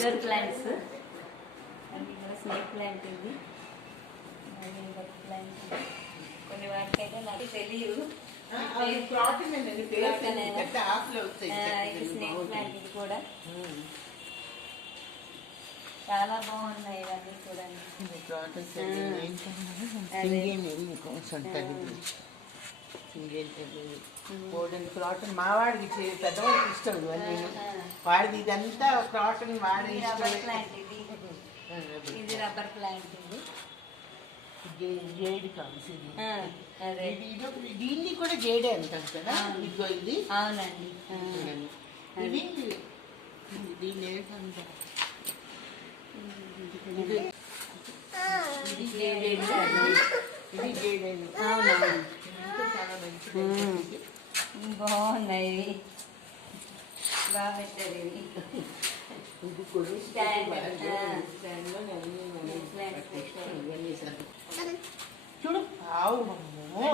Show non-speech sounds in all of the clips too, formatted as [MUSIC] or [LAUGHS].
Indoor plants కూడా snake plant ఇది plant కొన్ని వాటికైతే నాకు తెలియదు. స్నేక్ ప్లాంట్ ఇది కూడా. చాలా బాగున్నాయి ఇవన్నీ కూడా గోల్డెన్ కాటన్ మా వాడికి చే- పెద్దవాడికి ఇష్టం ఇవన్నీ వాడిది ఇదంతా కాటన్ వాడి రబ్బర్ ప్లాంట్ ఇది ఇది రబ్బర్ ప్లాంట్ ఇది జేడ్ ఇది దీన్ని కూడా జేడే అంటాం కదా. ఇదిగో ఇది. అవునండి. ఇది. దీన్ని ఏంటంటారు ఇది ఇది జేడే ఇది జేడే అవునవును చాలా మంచిది బాగున్నాయి ఇవి బాగా పెట్టారు ఇవి ఇది కూడా Stand. ఆ. స్టాండ్లో అన్ని మనం Stand. పెట్టేస్తాం, ఇవన్నీ సర్దు. చూడు ఆవు అమ్మో.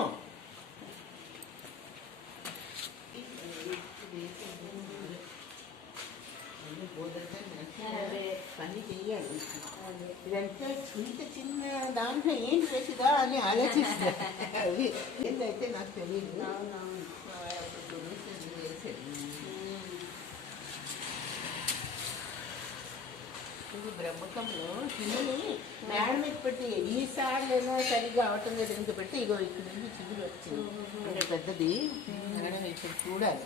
అదే. పని చెయ్యాలి అదే ఇదంతా ఇంత చిన్న దాంట్లో ఏంటి వేసిదా అని ఆలోచిస్తా అది ఏంటైతే నాకు తెలియదు అవునవును ఇది బ్రహ్మకంలో చిన్నని మేడ మీద పెట్టి ఎన్నిసార్లు అయినా సరిగ్గా అవటం లేదు. ఇంక పెట్టి ఇగో ఇక్కడ నుంచి చిగురు వచ్చింది అంటే పెద్దది. మేడం ఇక్కడ చూడాలి.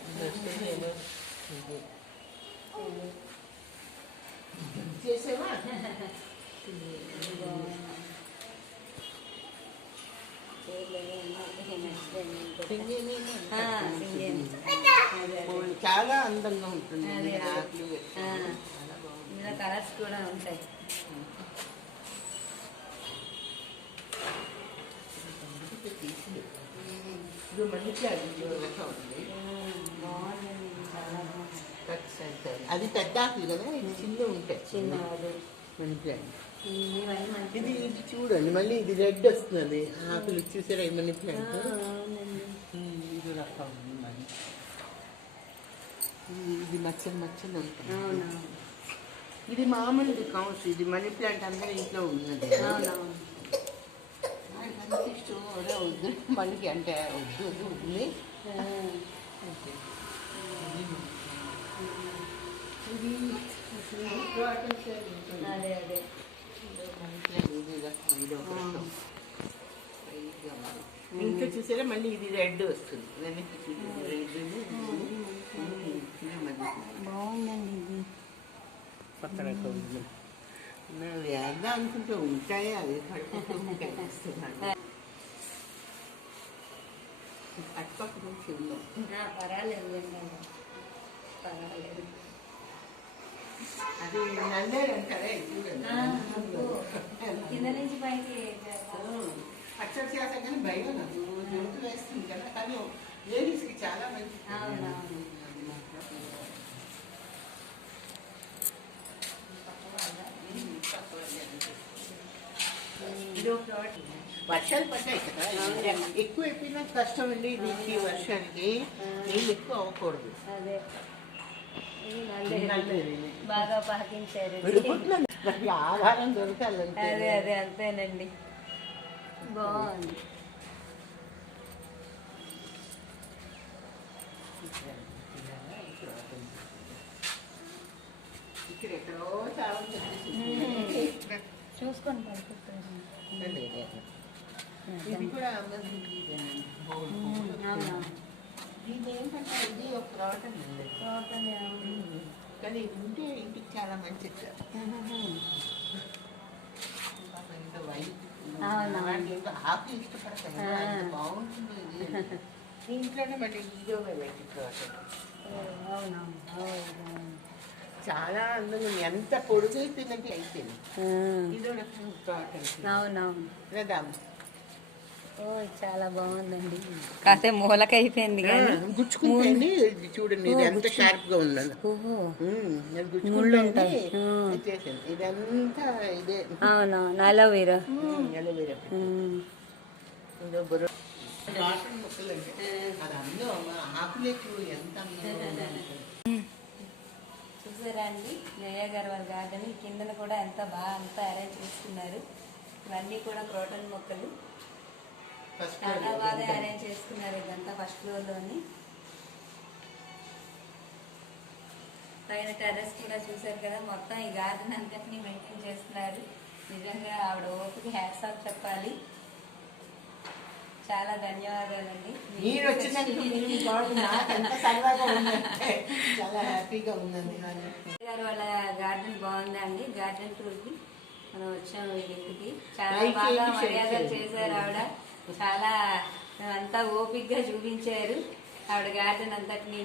ఇది. చేసావా. చాలా అందంగా ఉంటుంది. ఆకులు ఇందులో కలర్స్ కూడా ఉంటాయి. ఇది అది పెద్ద ఆకులు కదా ఇది చిన్న ఉంటాయి. చిన్న మంచి ఇది ఇది చూడండి మళ్ళీ ఇది రెడ్ వస్తుంది. ఆకులు చూసారా ఈ మనీ ప్లాంట్ ఇది రకం ఇది- మచ్చలు మచ్చలు అవునవును. ఇది మామూలుది కౌన్స్ ఇది మనీ ప్లాంట్ అందరి ఇంట్లో ఉన్నది. ఇష్టం వద్దు. మనకి అంటే వద్దు వద్దు ఇది. అదే అదే. ఇంకా చూసారా మళ్ళీ ఇది రెడ్ వస్తుంది. వెనక్కి రెడ్ ఇది మళ్ళీ బాగుందండి ఇది నేను వేద్దాం అనుకుంటే ఉంటాయి? అవి పడుకుంటూ ఉంటాయి? అటుపక్క నుంచి పర్వాలేదు. పర్వాలేదు. అది. ఆ, అబ్బో. కింద నుంచి పైకి. పచ్చడి చేస్తాం కానీ భయం నాకు. జంతువులు వేస్తుంది కదా. కానీ లేడీస్కి చాలా మంచిది ఒక వాటి. వర్షాలు పడ్డాయి కదా. ఎక్కువ అయిపోయినా కష్టం అండి దీనికి వర్షానికి. నీళ్ళు ఎక్కువ అవ్వకూడదు. బాగా పాటించారు ఆహారం దొరకాలంటే అదే అదే అంతేనండి. బాగుంది. ఇక్కడ ఎక్కడో చాలా. చూసుకొని ఇది కూడా ఇది ఏంటంటే ఇది ఒక ప్రోటన్. కానీ ఇది ఉంటే ఇంటికి చాలా మంచిది వైట్. ఇంకా. అంత బాగుంటుంది ఇది. [LAUGHS] దీంట్లోనే మళ్ళీ ఇదో పెట్టి ప్రోటన్ అవునవును అవును. చాలా అందంగా. ఎంత పొడుగైపోయిందంటే అయిపోయింది. అవునవును. లేదా ఓ చాలా బాగుందండి. కాసేపు మూలక అయిపోయింది కానీ. చూడండి ఇది ఎంత షార్ప్గా అది ముళ్ళు ఉంటాయి. ఇదంతా ఇదే. అవునవును అలోవెరా కాటన్ మొక్కలు అంటే అది అందం ఆకులేకు ఎంత. చూసారా అండి. జయ గారు వాళ్ళ గార్డెన్ కిందన కూడా ఎంత బాగా అంతా అరేంజ్ చేసుకున్నారు ఇవన్నీ కూడా క్రోటన్ మొక్కలు. చాలా బాగా అరేంజ్ చేసుకున్నారు ఇదంతా ఫస్ట్ ఫ్లోర్లోని పైన టెర్రస్ కూడా చూసారు కదా మొత్తం ఈ గార్డెన్ అంతటినీ మెయింటైన్ చేస్తున్నారు. నిజంగా ఆవిడ ఓపిక హ్యాట్స్ ఆఫ్ చెప్పాలి. చాలా ధన్యవాదాలండి. మీరు వచ్చినందుకు [LAUGHS] చాలా హ్యాపీగా ఉందండి గారు వాళ్ళ గార్డెన్ బాగుందండి గార్డెన్ టూర్కి మనం వచ్చాము ఇంటికి చాలా బాగా మర్యాదలు. చేశారు ఆవిడ. చాలా అంతా ఓపిక్గా చూపించారు ఆవిడ గార్డెన్ అంతటినీ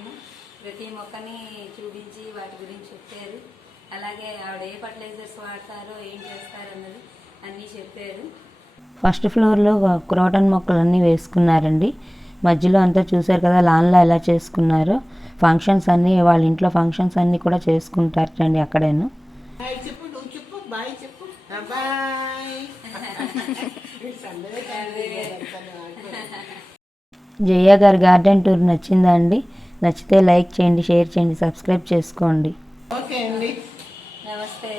ప్రతి మొక్కని చూపించి వాటి గురించి చెప్పారు. అలాగే ఆవిడ ఏ ఫర్టిలైజర్స్ వాడతారో ఏం చేస్తారో అన్నది అన్నీ చెప్పారు. ఫస్ట్ ఫ్లోర్లో క్రోటన్ మొక్కలన్నీ వేసుకున్నారండి. మధ్యలో అంతా చూశారు కదా లాన్లో ఎలా చేసుకున్నారో. ఫంక్షన్స్ అన్నీ వాళ్ళ ఇంట్లో ఫంక్షన్స్ అన్నీ కూడా చేసుకుంటారండి అక్కడేను. జయ గారి గార్డెన్ టూర్ నచ్చిందా అండి నచ్చితే లైక్ చేయండి షేర్ చేయండి సబ్స్క్రైబ్ చేసుకోండి. ఓకే అండి. నమస్తే.